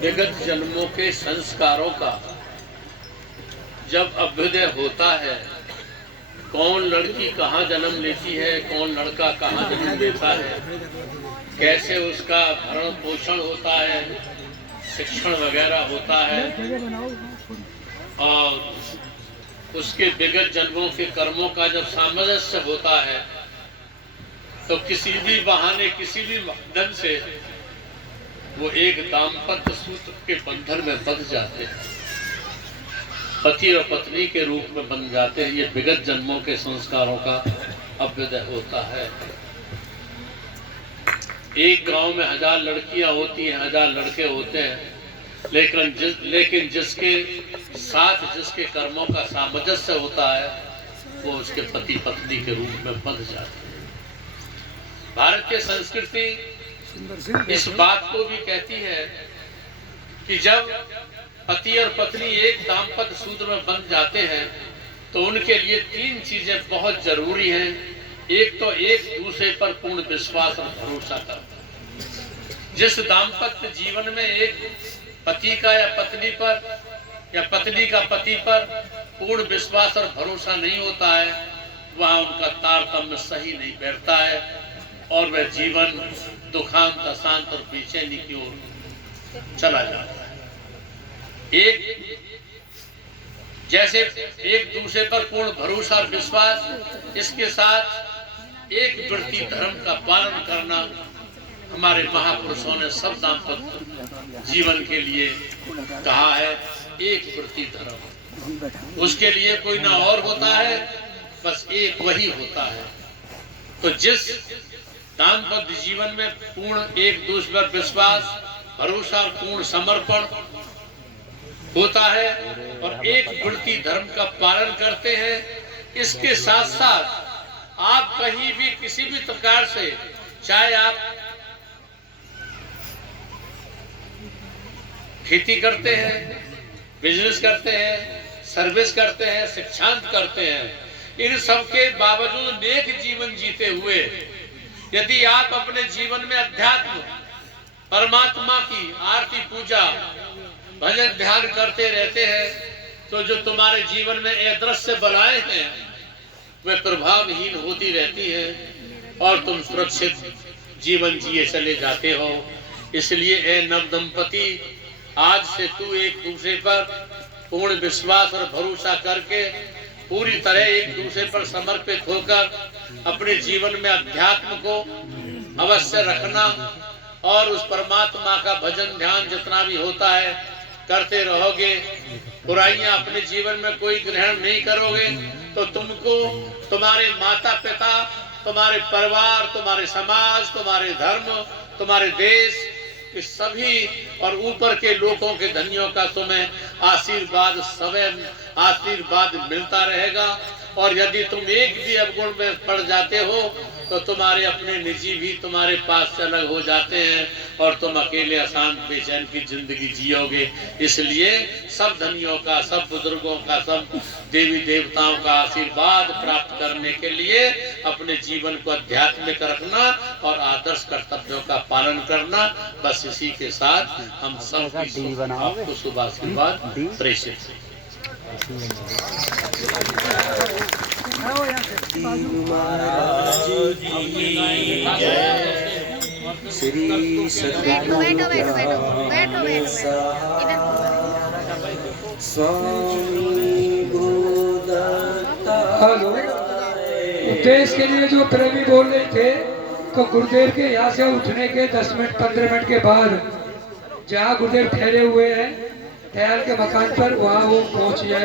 विगत जन्मों के संस्कारों का जब अभ्युदय होता है, कौन लड़की कहाँ जन्म लेती है, कौन लड़का कहाँ जन्म लेता है, कैसे उसका भरण पोषण होता है, शिक्षण वगैरह होता है, और उसके विगत जन्मों के कर्मों का जब सामंजस्य होता है तो किसी भी बहाने, किसी भी माध्यम से वो एक दाम्पत्य सूत्र के बंधन में बंध जाते हैं, पति और पत्नी के रूप में बन जाते हैं। ये विगत जन्मों के संस्कारों का अभ्युदय होता है। एक गांव में 1000 लड़कियां होती हैं, 1000 लड़के होते हैं, लेकिन जिसके साथ जिसके कर्मों का सामंजस्य होता है वो उसके पति पत्नी के रूप में बंध जाते हैं। भारत की संस्कृति इस बात को भी कहती है कि जब पति और पत्नी एक दाम्पत्य सूत्र में बंध जाते हैं तो उनके लिए 3 चीजें बहुत जरूरी हैं। एक तो एक दूसरे पर पूर्ण विश्वास और भरोसा करना। जिस दाम्पत्य जीवन में एक पति का या पत्नी पर या पत्नी का पति पर पूर्ण विश्वास और भरोसा नहीं होता है, वहां उनका तारतम्य सही नहीं बैठता है और वह जीवन दुखांत, अशांत और बेचैनी की ओर चला जाता है। जैसे एक दूसरे पर पूर्ण भरोसा और विश्वास, इसके साथ एक वृत्ति धर्म का पालन करना हमारे महापुरुषों ने सब दाम्पत्य जीवन के लिए कहा है। एक वृत्ति धर्म, उसके लिए कोई ना और होता है, बस एक वही होता है। तो जिस दाम्पत्य जीवन में पूर्ण एक दूसरे पर विश्वास, भरोसा और पूर्ण समर्पण होता है और एक वृत्ति धर्म का पालन करते हैं, इसके साथ साथ आप कहीं भी किसी भी प्रकार से, चाहे आप खेती करते हैं, बिजनेस करते हैं, सर्विस करते हैं, शिक्षांत करते हैं, इन सब के बावजूद नेक जीवन जीते हुए यदि आप अपने जीवन में अध्यात्म, परमात्मा की आरती, पूजा, भजन, ध्यान करते रहते हैं तो जो तुम्हारे जीवन में अदृश्य बलाएं हैं वे प्रभावहीन होती रहती है और तुम सुरक्षित जीवन जिए चले जाते हो। इसलिए ए नव दंपति, आज से तू एक दूसरे पर पूर्ण विश्वास और भरोसा करके पूरी तरह एक दूसरे पर समर्पित होकर अपने जीवन में अध्यात्म को अवश्य रखना और उस परमात्मा का भजन ध्यान जितना भी होता है करते रहोगे। बुराइयां अपने जीवन में कोई ग्रहण नहीं करोगे तो तुमको तुम्हारे माता पिता, तुम्हारे परिवार, तुम्हारे समाज, तुम्हारे धर्म, तुम्हारे देश के सभी और ऊपर के लोगों के धनियों का तुम्हें आशीर्वाद, स्वयं आशीर्वाद मिलता रहेगा। और यदि तुम एक भी अवगुण में पड़ जाते हो तो तुम्हारे अपने निजी भी तुम्हारे पास से अलग हो जाते हैं और तुम अकेले अशांत बेचैन की जिंदगी जियोगे। इसलिए सब धनियों का, सब बुजुर्गों का, सब देवी देवताओं का आशीर्वाद प्राप्त करने के लिए अपने जीवन को आध्यात्मिक रखना और आदर्श कर्तव्यों का पालन करना, बस इसी के साथ हम सब आपको शुभ आशीर्वाद प्रेषित है। श्री स्वामी गुरुदत्ता। हेलो, देश के लिए जो प्रेमी बोल रहे थे तो गुरुदेव के यहाँ से उठने के 10 मिनट 15 मिनट के बाद जहाँ गुरुदेव ठहरे हुए हैं दयाल के मकान पर, वहाँ वो पहुँच जाए।